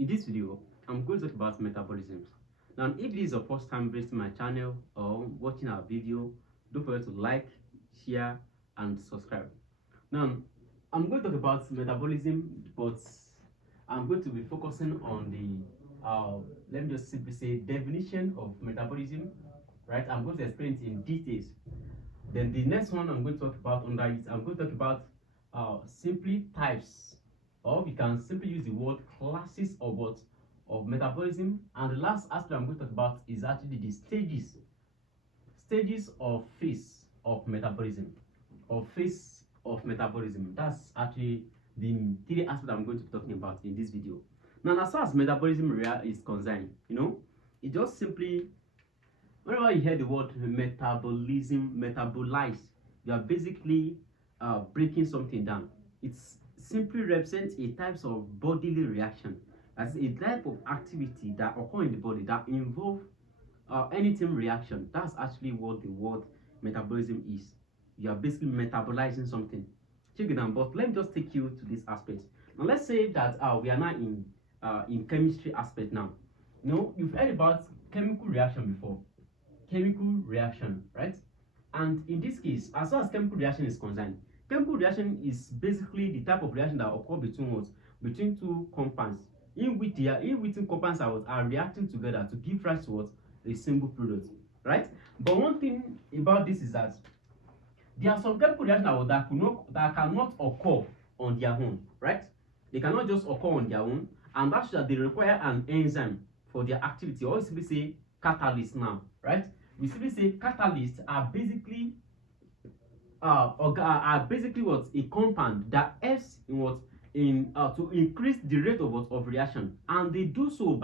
In this video, I'm going to talk about metabolism. Now, if this is your first time visiting my channel or watching our video, don't forget to like, share, and subscribe. Now, I'm going to talk about metabolism, but I'm going to be focusing on the, let me just simply say, definition of metabolism, right? I'm going to explain it in details. Then the next one I'm going to talk about under it, I'm going to talk about simply types, or we can simply use the word classes of what of metabolism. And the last aspect I'm going to talk about is actually the stages of phase of metabolism, That's actually the three aspects I'm going to be talking about in this video. Now, as far as metabolism is concerned, it just simply, whenever you hear the word metabolism, metabolize, you are basically breaking something down. It simply represents a type of bodily reaction, as a type of activity that occur in the body that involve anything reaction. That's actually what the word metabolism is. You are basically metabolizing something. Check it out. But let me just take you to this aspect. Now let's say that we are now in chemistry aspect now. You've heard about chemical reaction before. Chemical reaction, right? And in this case, as far as chemical reaction is concerned, chemical reaction is basically the type of reaction that occur between two compounds, in which two compounds are reacting together to give rise to a single product, right? But one thing about this is that there are some chemical reactions that cannot occur on their own, right? They cannot just occur on their own, and that's that they require an enzyme for their activity, or simply say catalyst now, right? We simply say catalysts are basically what a compound that helps in to increase the rate of reaction, and they do so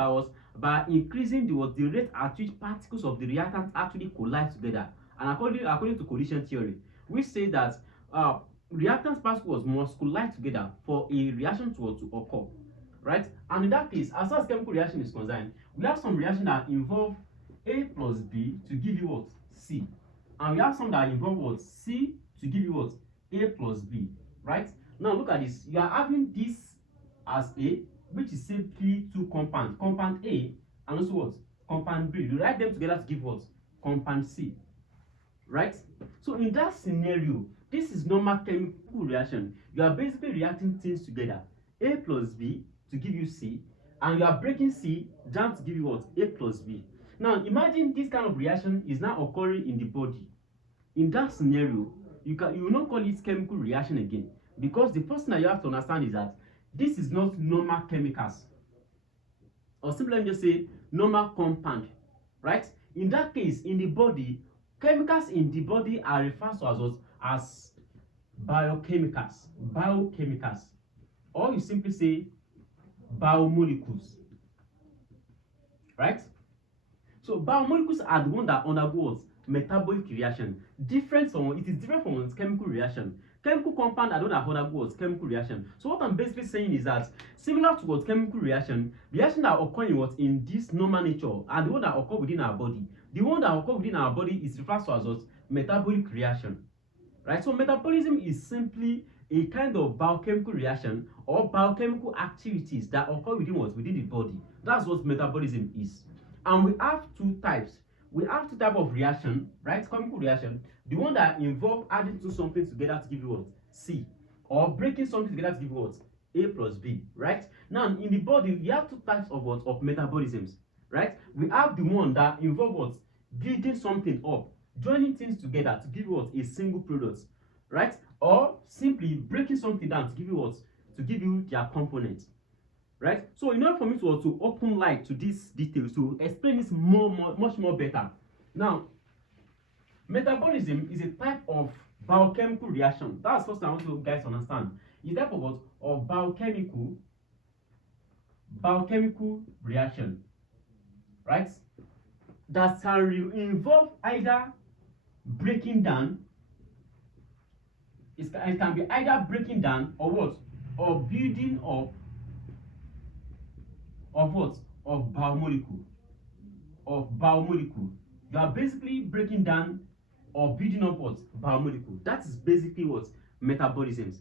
by increasing the rate at which particles of the reactant actually collide together. And according to collision theory, we say that reactant particles must collide together for a reaction to occur, right? And in that case, as far as chemical reaction is concerned, we have some reaction that involve A plus B to give you what? C. And we have some that involve what? C to give you what? A plus B, right? Now look at this. You are having this as A, which is simply two compounds, compound A and also what? Compound B. You write them together to give what? Compound C, right? So in that scenario, this is normal chemical reaction. You are basically reacting things together, A plus B to give you C, and you are breaking C down to give you what? A plus B. Now imagine this kind of reaction is now occurring in the body. In that scenario, you will not call it chemical reaction again, because the first thing that you have to understand is that this is not normal chemicals, or simply let me just say normal compound, right? In that case, in the body, chemicals in the body are referred to as what? As biochemicals, or you simply say biomolecules, right? So biomolecules are the one that undergo metabolic reaction. It is different from chemical reaction. Chemical compound are the one that undergo chemical reaction. So what I'm basically saying is that similar to what chemical reaction that occur in this normal nature and the one that occur within our body. The one that occur within our body is referred to as what? Metabolic reaction, right? So metabolism is simply a kind of biochemical reaction or biochemical activities that occur within the body. That's what metabolism is. And we have two types. We have two types of reaction, right? Chemical reaction, the one that involve adding something together to give you what? C, or breaking something together to give you what? A plus B, right? Now in the body, we have two types of what? Of metabolisms, right? We have the one that involve what? Building something up, joining things together to give you what? A single product, right? Or simply breaking something down to give you what? To give you their components, right? So in order for me to open light to these details, to explain this much more better, now metabolism is a type of biochemical reaction. That's first I want you guys to understand. It's a type of what? Of biochemical reaction, right? That can involve either breaking down. It can be either breaking down or what? Or building up of what? Of biomolecule. You are basically breaking down or building up what? Biomolecule. That is basically what? Metabolism,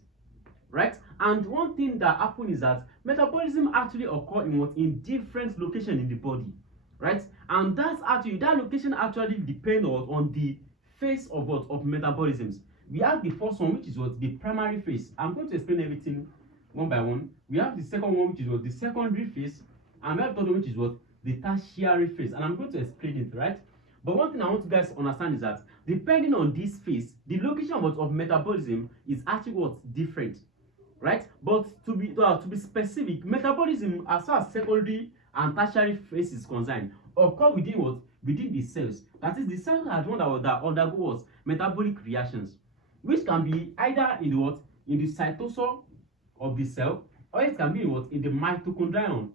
right? And one thing that happens is that Metabolism actually occur in what? In different location in the body, right? And that's actually, that location actually depend on the phase of what? Of metabolisms. We have the first one, which is what? The primary phase. I'm going to explain everything one by one. We have the second one, which is what? The secondary phase. And we have the third one, which is what? The tertiary phase. And I'm going to explain it, right? But one thing I want you guys to understand is that depending on this phase, the location of metabolism is actually what? Different, right? But to be specific, metabolism as far as secondary and tertiary phase is concerned occur within what? Within the cells. That is, the cells are the one that undergo what? Metabolic reactions, which can be either in the what? In the cytosol of the cell, or it can be in what? In the mitochondrion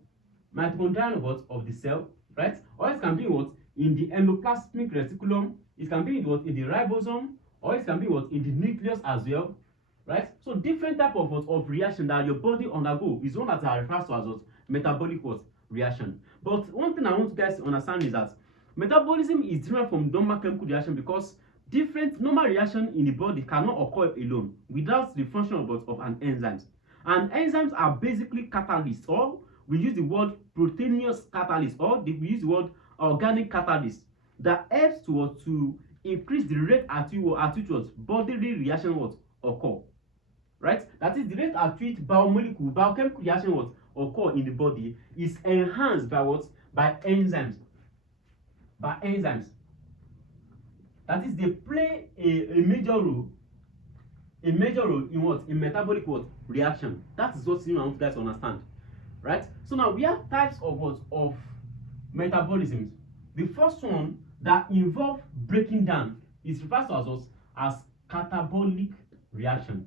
of what? Of the cell, right? Or it can be in what? In the endoplasmic reticulum. It can be in what? In the ribosome, or it can be what? In the nucleus as well, right? So different type of what? Of reaction that your body undergo is one that are referred to as what? Metabolic what? Reaction. But one thing I want you guys to understand is that metabolism is different from normal chemical reaction, because different normal reaction in the body cannot occur alone without the function of an enzyme. And enzymes are basically catalysts, or we use the word proteinaceous catalyst, or we use the word organic catalyst, that helps to increase the rate at which what? Bodily reaction what? Occur, right? That is, the rate at which biochemical reaction what? Occur in the body is enhanced by what? By enzymes. By enzymes. That is, they play a major role in what? In metabolic what? Reaction. That is what I want you guys to understand, right? So now we have types of what? Of metabolisms. The first one that involve breaking down is referred to as catabolic reaction.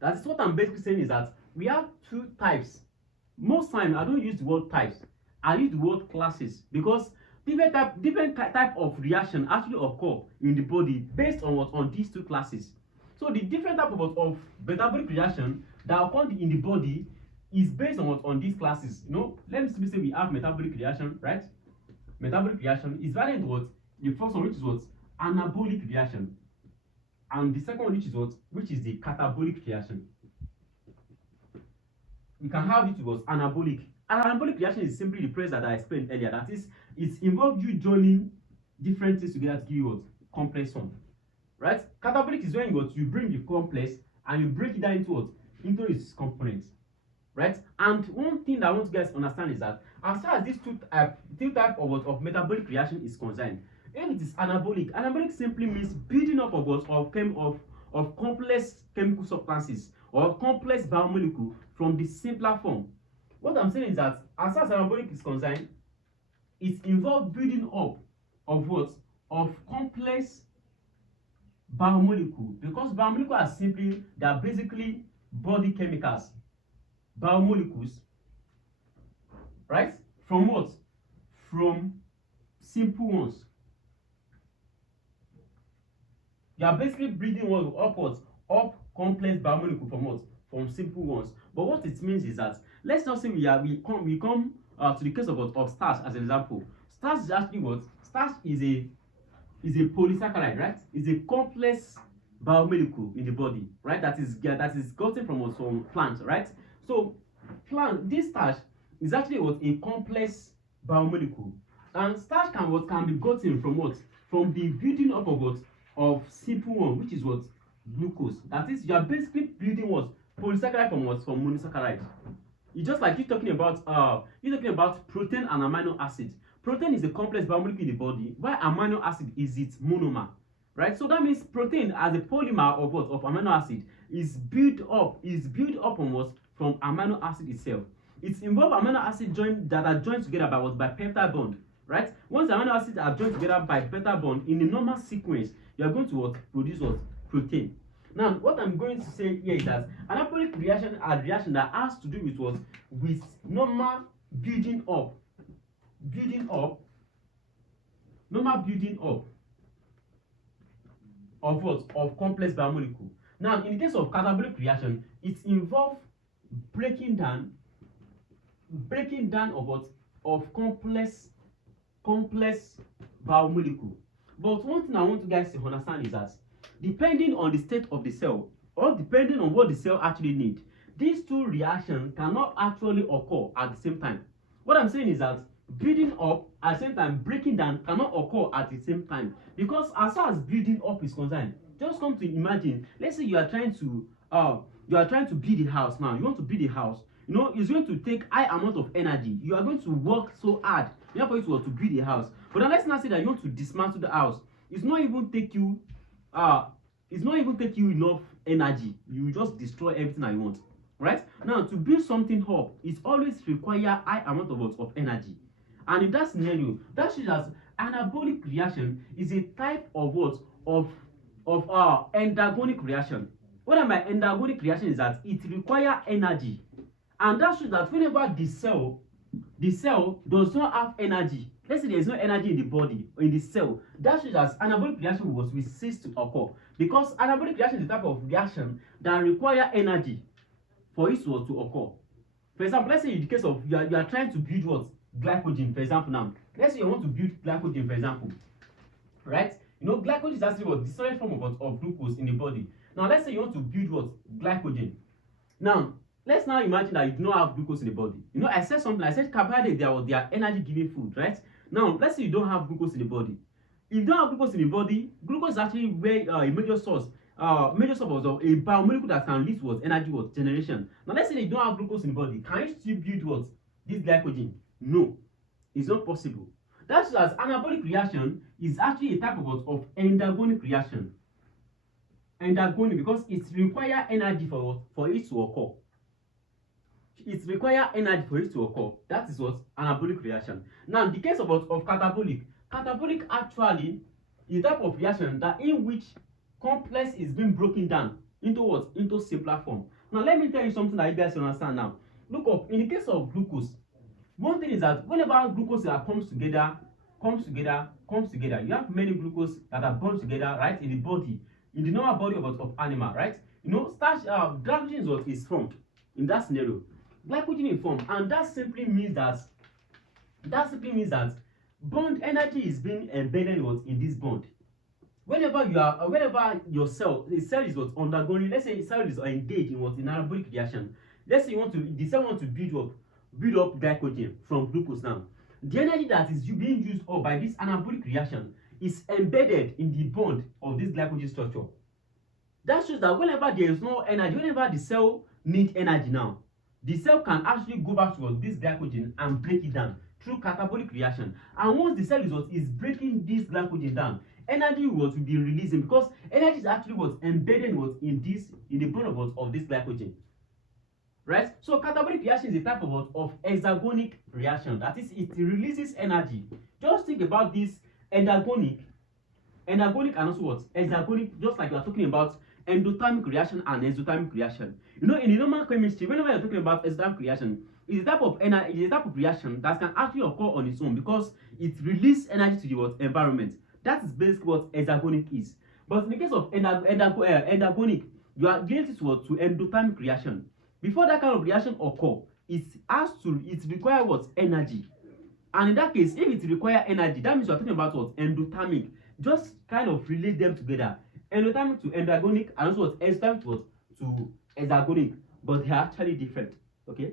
That is, what I'm basically saying is that we have two types. Most time I don't use the word types, I use the word classes, because different type of reaction actually occur in the body based on what? On these two classes. So the different type of metabolic reaction that occur in the body is based on what? On these classes. You know, let me say we have metabolic reaction, right? Metabolic reaction is divided into what? The first one, which is what? Anabolic reaction, and the second one, which is what? Which is the catabolic reaction. We can have it was anabolic. An anabolic reaction is simply the process that I explained earlier. That is, it involves you joining different things together to give you what? Complex one, right? Catabolic is when you bring the complex and you break it down into what? Into its components, right? And one thing that I want you guys to understand is that as far as these two type of metabolic reaction is concerned, if it is anabolic simply means building up of complex chemical substances or complex biomolecule from the simpler form. What I'm saying is that as far as anabolic is concerned, it involves building up of what? Of complex biomolecule, because biomolecule are simply, they are basically body chemicals, biomolecules, right? From what? From simple ones. You are basically breathing what? Upwards, up complex biomolecule from what? From simple ones. But what it means is that, let's not say we come to the case of starch as an example. Starch is actually what? Starch is a polysaccharide, right? It's a complex biomolecule in the body, right? That is gotten from some plants, right? So this starch is actually what? A complex biomolecule. And starch can be gotten from what? From the building up of what? Of simple one, which is what? Glucose. That is, you are basically building what? Polysaccharide from what? From monosaccharide. It's just like you're talking about protein and amino acid. Protein is a complex biomolecule in the body, while amino acid is its monomer, right? So that means protein as a polymer of what? Of amino acid is built up on what? From amino acid itself. It involves amino acid that are joined together by what? By peptide bond, right? Once the amino acids are joined together by peptide bond in a normal sequence, you are going to what? Produce what? Protein. Now, what I'm going to say here is that anabolic reaction are reaction that has to do with what? With normal building up of what? Of complex biomolecule. Now, in the case of catabolic reaction, it involves breaking down of what? Of complex biomolecule. But one thing I want you guys to understand is that depending on the state of the cell, or depending on what the cell actually needs, these two reactions cannot actually occur at the same time. What I'm saying is that building up at the same time breaking down cannot occur at the same time, because as far as building up is concerned, just come to imagine, let's say you are trying to build a house. Now you want to build a house, you know it's going to take high amount of energy. You are going to work so hard in order for you to build a house. But then let's not say that you want to dismantle the house. It's not even take you enough energy. You just destroy everything that you want. Right? Now, to build something up, it always require high amount of energy. And in that scenario, that shows that anabolic reaction is a type of what? Of endogonic reaction. What I mean by endogonic reaction is that it requires energy. And that shows that whenever the cell does not have energy, let's say there is no energy in the body or in the cell, that shows that anabolic reaction will cease to occur. Because anabolic reaction is a type of reaction that require energy for it to occur. For example, let's say in the case of you are trying to build what? Glycogen, for example. Now, let's say you want to build glycogen, for example. Right? You know, glycogen is actually what? The solid form of glucose in the body. Now, let's say you want to build what? Glycogen. Now, let's now imagine that you do not have glucose in the body. You know, I said something, I said carbohydrates, they are energy giving food, right? Now, let's say you don't have glucose in the body. If you don't have glucose in the body, glucose is actually a major source of a biomolecule that can lead to energy generation. Now let's say you don't have glucose in the body, can you still build what? This glycogen? No, it's not possible. That's as anabolic reaction is actually a type of endogonic reaction. Endogonic because it requires energy for it to occur. It requires energy for it to occur. That is what anabolic reaction. Now, in the case of catabolic actually is a type of reaction that in which complex is being broken down into what? Into simpler form. Now, let me tell you something that you guys understand now. Look up, in the case of glucose, one thing is that whenever glucose comes together, you have many glucose that are bound together, right, in the body, in the normal body of animal, right? You know, glycogen is formed in that scenario. Glycogen is formed, and that simply means that bond energy is being embedded in this bond. Whenever your cell, the cell is undergoing, let's say the cell is engaged in anabolic reaction. Let's say the cell wants to build up glycogen from glucose. Now, the energy that is being used up by this anabolic reaction is embedded in the bond of this glycogen structure. That shows that whenever there is no energy, whenever the cell needs energy now, the cell can actually go back to this glycogen and break it down through catabolic reaction. And once the cell is breaking this glycogen down, energy will be releasing, because energy is actually embedded in the bond of this glycogen. Right? So catabolic reaction is a type of hexagonic reaction. That is, it releases energy. Just think about this endogonic and also hexagonic, just like we are talking about endothermic reaction and exothermic reaction. You know, in the normal chemistry, whenever you're talking about exothermic reaction, it's a type of reaction that can actually occur on its own because it releases energy to the environment. That is basically what hexagonic is. But in the case of endogonic, you are related to endothermic reaction. Before that kind of reaction occur, it requires energy. And in that case, if it requires energy, that means you are talking about endothermic. Just kind of relate them together. Endothermic to endogonic and also exothermic to hexagonic, but they are actually different. Okay?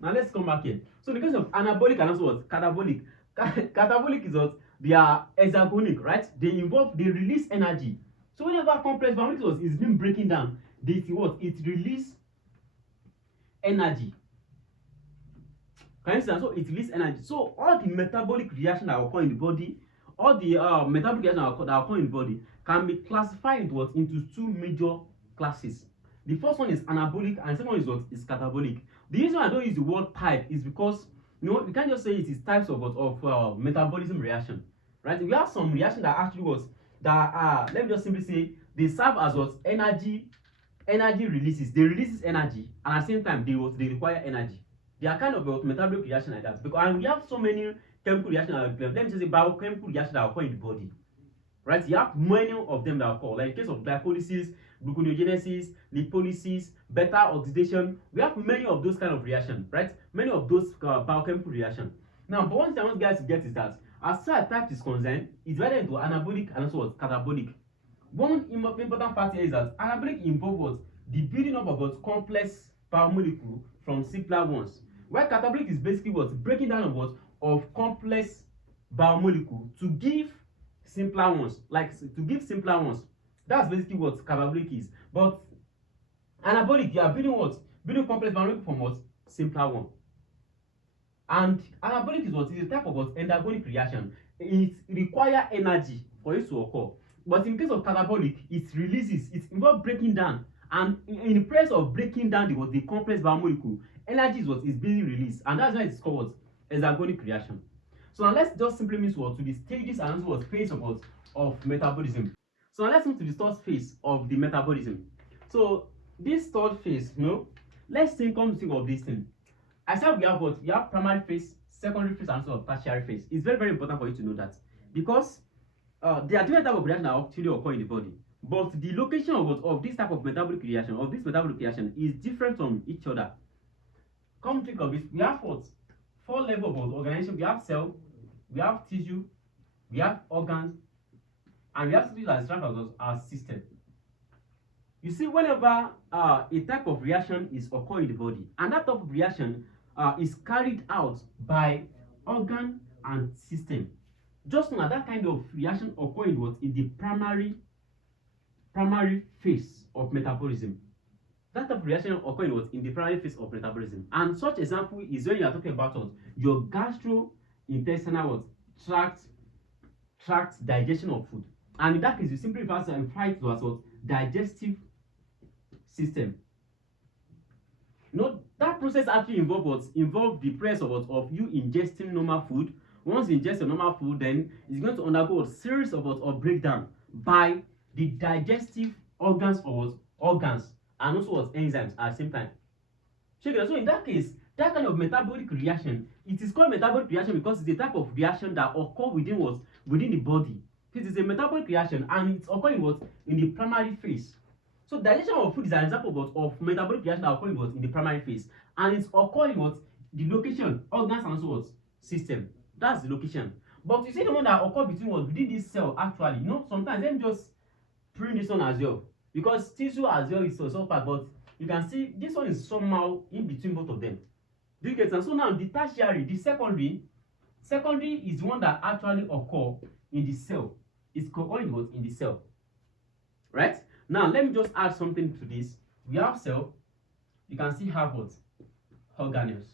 Now let's come back here. So in the case of anabolic and also catabolic, catabolic is they are hexagonic, right? They release energy. So whenever complex biomolecules is being breaking down, it release energy. Can you see that? So it releases energy. So all the metabolic reaction that occur in the body, all the metabolic reaction that occur in the body can be classified into two major classes. The first one is anabolic and the second one is catabolic. The reason I don't use the word type is because you can't just say it is types of metabolism reaction, right? We have some reaction that actually let me just simply say they serve as energy releases. They releases energy and at the same time they require energy. They are kind of metabolic reaction like that, because and we have so many chemical reactions. Let me just say biochemical reactions that occur in the body, right? You have many of them that occur, like in the case of glycolysis, gluconeogenesis, lipolysis, beta oxidation. We have many of those kind of reactions, right? Many of those biochemical reactions. Now, but one thing I want you guys to get is that as far as type is concerned, it's divided into anabolic and also catabolic. One important fact here is that anabolic involves the building up of complex biomolecule from simpler ones. While catabolic is basically what? Breaking down of what? Of complex biomolecule to give simpler ones, to give simpler ones. That's basically what catabolic is. But anabolic, you are building what? Building complex biomolecule from what? Simpler one. And anabolic is what? Is a type of what? Endergonic reaction. It requires energy for it to occur. But in case of catabolic, it releases, it involves breaking down. And in the process of breaking down the complex biomolecule, energy is what is being released. And that's why it's called exergonic reaction. So now let's just simply move to the stages and also phase of metabolism. So now let's move to the third phase of the metabolism. So this third phase, let's come to think of this thing. I said we have what? We have primary phase, secondary phase, and sort of tertiary phase. It's very, very important for you to know that, because there are different types of reactions that actually occur in the body. But the location of this type of metabolic reaction, is different from each other. Come think of it, we have what? 4 levels of organization. We have cell, we have tissue, we have organs, and we have something that is described as system. You see, whenever a type of reaction is occurring in the body, and that type of reaction is carried out by organ and system, just know that kind of reaction occurring in the primary phase of metabolism. That type of reaction occurring in the primary phase of metabolism. And such example is when you are talking about your gastrointestinal tract digestion of food. And in that case, you simply refer to it as digestive system. That process actually involves the process of you ingesting normal food. Once you ingest your normal food, then it's going to undergo a series of breakdown by the digestive organs and also enzymes at the same time. So in that case, that kind of metabolic reaction, it is called metabolic reaction because it's a type of reaction that occurs within the body. It is a metabolic reaction and it's occurring in the primary phase. So digestion of food is an example of metabolic reaction that occurs in the primary phase, and it's occurring the location, organs, and also system. That's the location. But you see the one that occurs within this cell actually. Sometimes let me just print this one as well, because tissue as well is so far, but you can see this one is somehow in between both of them. Do you get it? So now the tertiary, the secondary is one that actually occur in the cell. It's occurring in the cell, right? Now let me just add something to this. We have cell. You can see have organelles.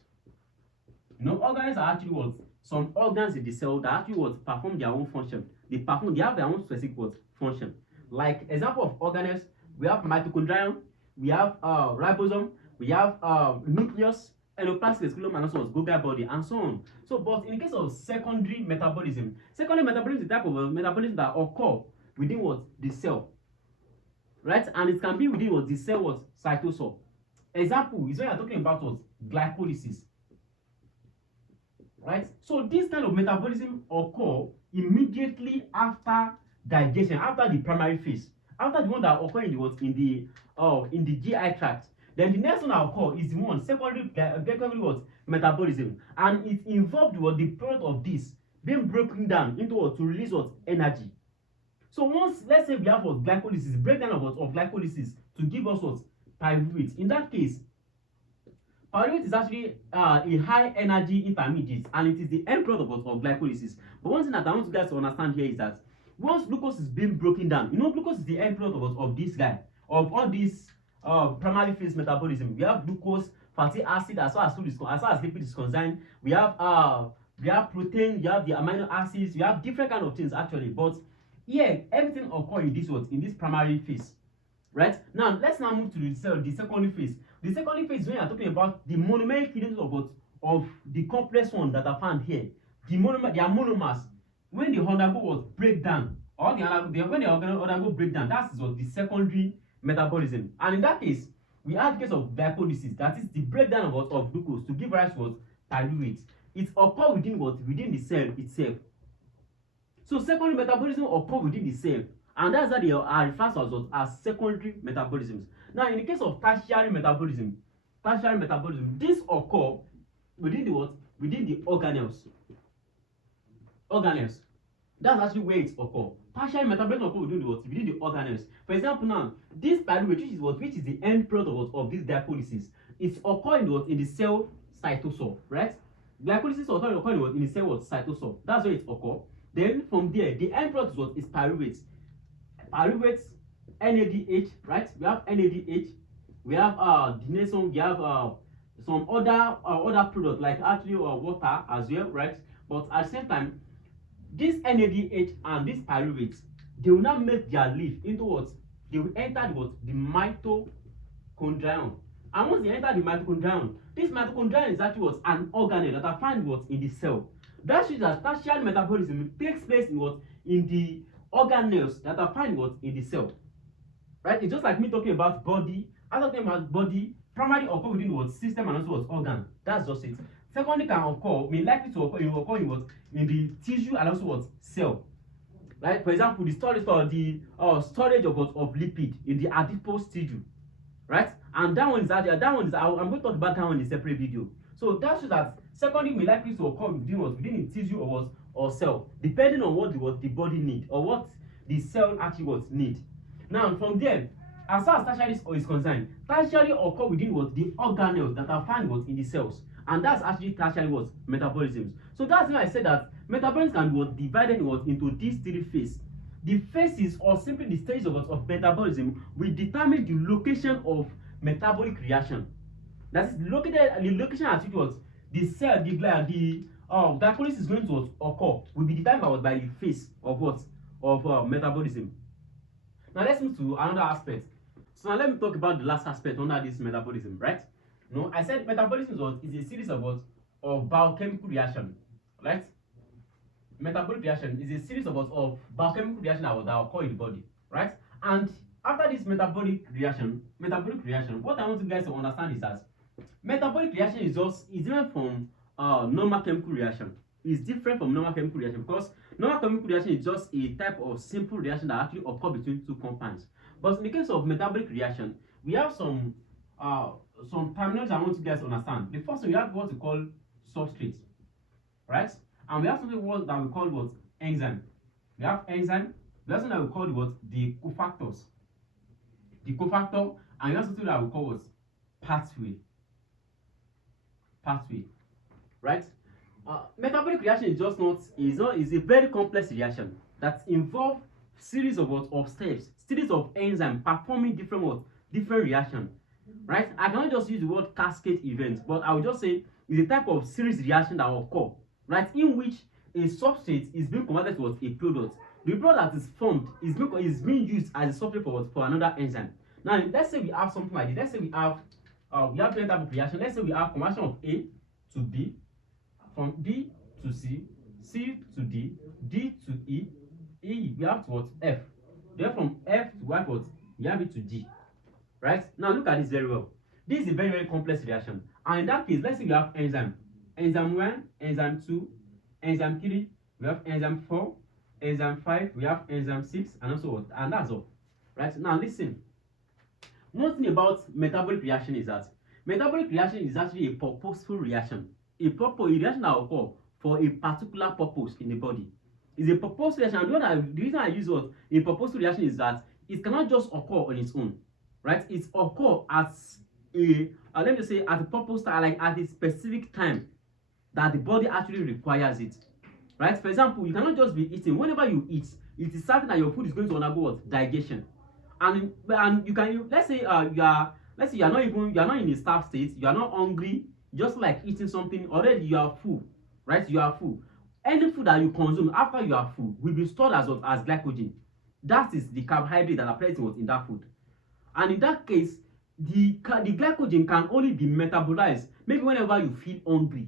Organelles are actually some organs in the cell that actually perform their own function. They have their own specific function. Like example of organelles, we have mitochondrion, we have ribosome, we have nucleus, endoplasmic reticulum, and also Golgi body, and so on. So, but in the case of secondary metabolism is the type of metabolism that occur within the cell, right? And it can be within the cell cytosol. Example is when you're talking about glycolysis, right? So this kind of metabolism occur immediately after digestion, after the primary phase, after the one that occur in the GI tract. Then the next one that occur is the one secondary metabolism, and it involved the product of this being broken down into to release energy. So once, let's say we have glycolysis, breakdown of glycolysis to give us pyruvate. In that case, pyruvate is actually a high energy intermediate, and it is the end product of glycolysis. But one thing that I want you guys to understand here is that once glucose is being broken down, glucose is the end product of this guy, of all these primary phase metabolism. We have glucose, fatty acid, as far as lipid is concerned. We have protein, you have the amino acids, you have different kind of things actually. But here, everything occurs in this primary phase, right? Now let's move to the secondary phase. The secondary phase is when you are talking about the monomeric units of the complex one that are found here. They are monomers. When they undergo breakdown, or when they undergo breakdown, that's the secondary metabolism. And in that case, we have the case of glycolysis, that is the breakdown of glucose to give rise to pyruvate. It occurs within the cell itself. So secondary metabolism occurs within the cell, and that's how they are referred to as secondary metabolisms. Now, in the case of tertiary metabolism, this occurs within the organelles. That's actually where it occurs. Tertiary metabolism occurs within the organelles. For example, now this pyruvate, which is the end product of this glycolysis. It's occurring what in the cell cytosol, right? Glycolysis is occurring what in the cell what cytosol. That's where it occurs. Then from there, the end product is what is pyruvate. Pyruvate, NADH, right? We have NADH. We have the next one. We have some other product like actually water as well, right? But at the same time, this NADH and this pyruvate, they will not make their leaf into what? They will enter the what? The mitochondrion. And once they enter the mitochondrion, this mitochondrion is actually what? An organelle that are found what? In the cell. That shows that tertiary metabolism takes place in what? In the organelles that are found what? In the cell. Right? It's just like me talking about body. I'm talking about body, primary occur within what? System and also what? Organ. That's just it. Secondly can occur, may likely to occur, in what? In the tissue and also what? Cell. Right? For example, the storage of what? Of lipid in the adipose tissue. Right? And that one is I'm going to talk about that one in a separate video. So that shows that secondly may likely to occur within what? Within the tissue or cell, depending on what the body need or what the cell actually what need. Now from there, as far as tertiary is concerned, tertiary occur within what? The organelles that are found what? In the cells. And that's actually tertiary what? Metabolism. So that's why I said that metabolism can be what? Divided what? Into these three phases. The phases or simply the stages of metabolism will determine the location of metabolic reaction. That is the location at which what? The cell, the glycolysis is going to occur will be determined by the phase of what? Of metabolism. Now let's move to another aspect. So now let me talk about the last aspect under this metabolism, right? No, I said metabolism is a series of what? Of biochemical reaction, right? Metabolic reaction is a series of what? Of biochemical reaction that occur in the body, right? And after this metabolic reaction, what I want you guys to understand is that metabolic reaction is different from normal chemical reaction. It's different from normal chemical reaction because normal chemical reaction is just a type of simple reaction that actually occur between two compounds. But in the case of metabolic reaction, we have some terminology I want you guys to understand. The first one, we have what we call substrate, right? And we have something that we call what? Enzyme. We have enzyme. We have something that we call what? The cofactors. The cofactor, and we have something that we call what? Pathway. Right? Metabolic reaction is a very complex reaction that involves series of what? Of steps, series of enzymes performing different reaction. Right? I cannot just use the word cascade event, but I will just say it's a type of series reaction that will occur, right? In which a substrate is being converted to a product. The product is formed is being used as a substrate for another enzyme. Now let's say we have something like this. Let's say we have different type of reaction. Let's say we have conversion of A to B, from B to C, C to D, D to E, E we have to what? F. Then from F to what? We have it to G. Right? Now look at this very well. This is a very, very complex reaction. And in that case, let's say we have enzyme. Enzyme 1, enzyme 2, enzyme 3, we have enzyme 4, enzyme 5, we have enzyme 6, and also what? And that's all. Right? Now listen. One thing about metabolic reaction is that metabolic reaction is actually a purposeful reaction. A reaction that occurs for a particular purpose in the body. It's a purposeful reaction. The reason I use what? A purposeful reaction is that it cannot just occur on its own. Right? It occurs as let me say at a purpose time, like at a specific time that the body actually requires it. Right? For example, you cannot just be eating. Whenever you eat, it is certain that your food is going to undergo what? Digestion. And you can let's say you are not in a starved state, you are not hungry, just like eating something, already you are full, right? You are full. Any food that you consume after you are full will be stored as glycogen. That is the carbohydrate that are present in that food. And in that case, the glycogen can only be metabolized maybe whenever you feel hungry.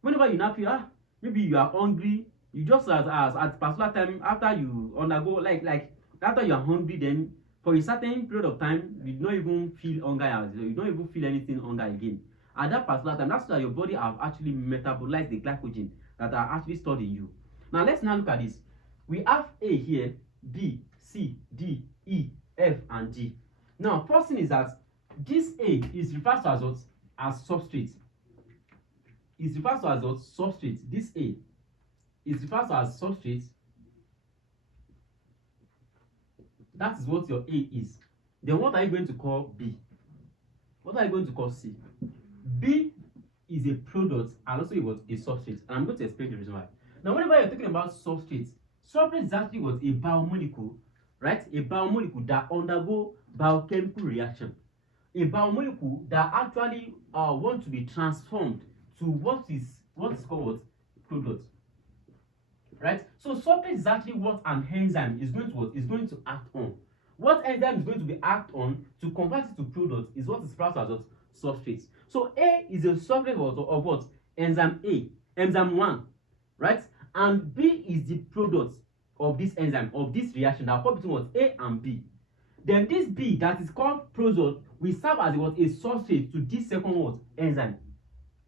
Whenever you now feel maybe you are hungry, you just at particular time after you undergo like after you are hungry, then for a certain period of time you don't even feel hunger, you don't even feel anything hunger again. At that particular time, that's why your body have actually metabolized the glycogen that are actually stored in you. Now let's now look at this. We have A here, B, C, D, E, F, and G. Now, first thing is that this A is referred to as what? As substrate. It's referred to as what? Substrate. This A is referred to as substrate. That is what your A is. Then what are you going to call B? What are you going to call C? B is a product and also what a substrate, and I'm going to explain the reason why. Now, whenever you're talking about substrates, substrate is actually what a biomolecule, right? A biomolecule that undergo biochemical reaction, a biomolecule that actually want to be transformed to what is called what product, right? So substrate is actually what an enzyme is going to act on. What enzyme is going to be act on to convert it to product is what is referred to as what substrate. So A is a substrate of what enzyme A, enzyme 1, right? And B is the product of this enzyme, of this reaction that occurs between what A and B. Then this B that is called product will serve as what a substrate to this second what enzyme,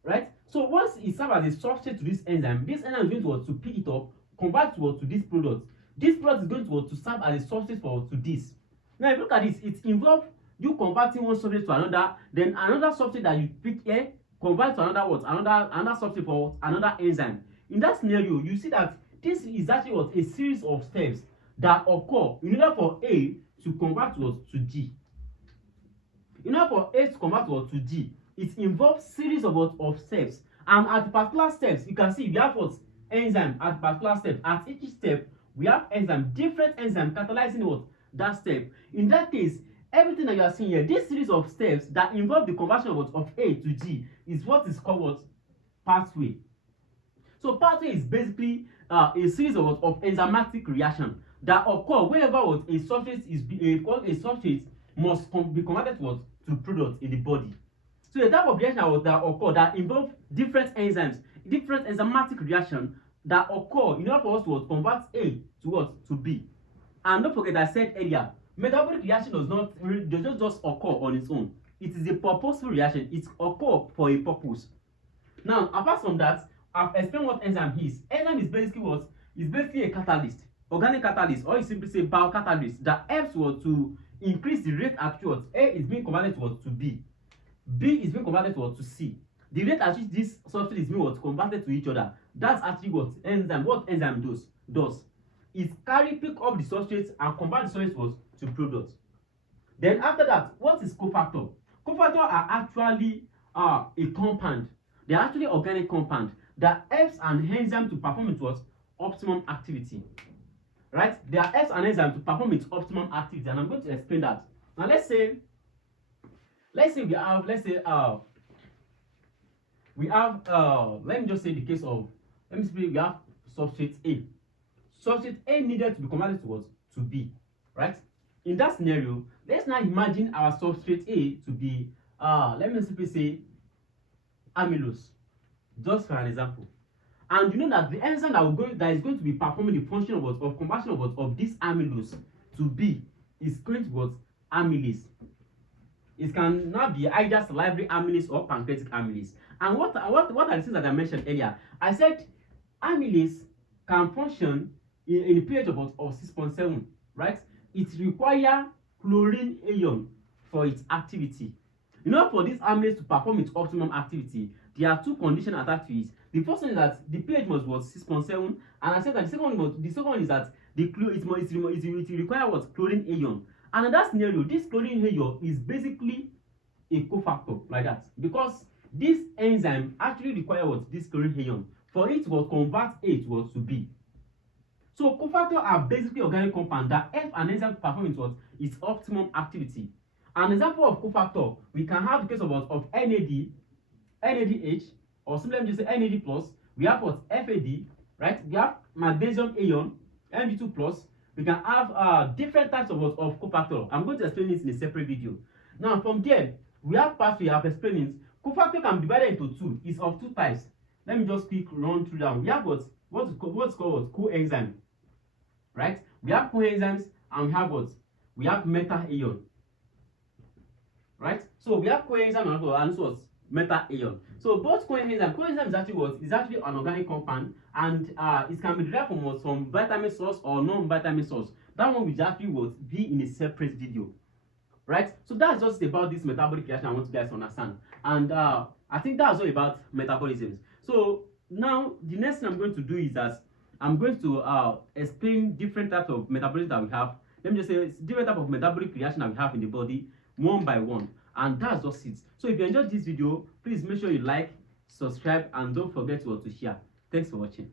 right? So once it serves as a substrate to this enzyme is going to what to pick it up, convert to what to this product. This product is going to what to serve as a substrate for to this. Now if you look at this, it involves you converting one substrate to another, then another substrate that you pick here convert to another what another substrate for another enzyme. In that scenario, you see that this is actually what a series of steps that occur in order for A to convert to G. In order for A to convert to G, it involves series of of steps, and at particular steps you can see we have what enzyme at particular step. At each step we have enzyme, different enzyme catalyzing what that step. In that case, everything that you are seeing here, this series of steps that involve the conversion of A to G is what is called what pathway. So pathway is basically a series of enzymatic reaction that occur whenever what a substrate is a substrate must be converted to product in the body. So the type of reaction that occur that involve different enzymes, different enzymatic reaction that occur in order for us to convert A to B. And don't forget, I said earlier, metabolic reaction does not just occur on its own. It is a purposeful reaction. It occurs for a purpose. Now, apart from that, I've explained what enzyme is. Enzyme is basically what? It's basically a catalyst, organic catalyst, or you simply say biocatalyst that helps to increase the rate at which A is being converted to B. B is being converted to C. The rate at which this substrate is being converted to each other. That's actually what enzyme does. It pick up the substrate and convert the substrate to product. Then after that, what is cofactor? Cofactor are actually a compound. They are actually organic compound that helps an enzyme to perform its optimum activity. Right? They are helps an enzyme to perform its optimum activity, and I'm going to explain that. Now let's say we have let me just say the case of we have substrate A. Substrate A needed to be converted to B, right? In that scenario, let's now imagine our substrate A to be let me simply say amylose, just for an example. And you know that the enzyme that is going to be performing the function of conversion of this amylose to B is going to be amylase. It can now be either salivary amylase or pancreatic amylase. And what are the things that I mentioned earlier? I said amylase can function in a pH of 6.7, right? It requires chlorine ion for its activity. In order for this amylase to perform its optimum activity, there are two conditions attached to it. The first one is that the pH must be 6.7, and I said that the second one is that it requires chlorine ion. And in that scenario, this chlorine ion is basically a cofactor like that, because this enzyme actually requires this chlorine ion for it to convert A to B. So cofactors are basically organic compounds that help an enzyme to perform its optimum activity. An example of cofactor, we can have the case of NAD, NADH, or simply just say NAD plus. We have FAD, right? We have magnesium ion, Mg2 plus. We can have different types of cofactor. I'm going to explain this in a separate video. Now from there, we have pathway. I've explained it. Cofactor can be divided into two. It's of two types. Let me just quick run through them. We have what's called coenzyme, right? We have coenzymes and we have we have meta ion, right? So we have coenzyme and meta ion. So both coenzyme is actually an organic compound, and it can be derived from some vitamin source or non-vitamin source. That one will actually be in a separate video, right? So that's just about this metabolic reaction I want you guys to understand, and I think that's all about metabolism. So now the next thing I'm going to do is that I'm going to explain different types of metabolism that we have. Let me just say different types of metabolic reaction that we have in the body one by one. And that's just it. So if you enjoyed this video, please make sure you like, subscribe, and don't forget to share. Thanks for watching.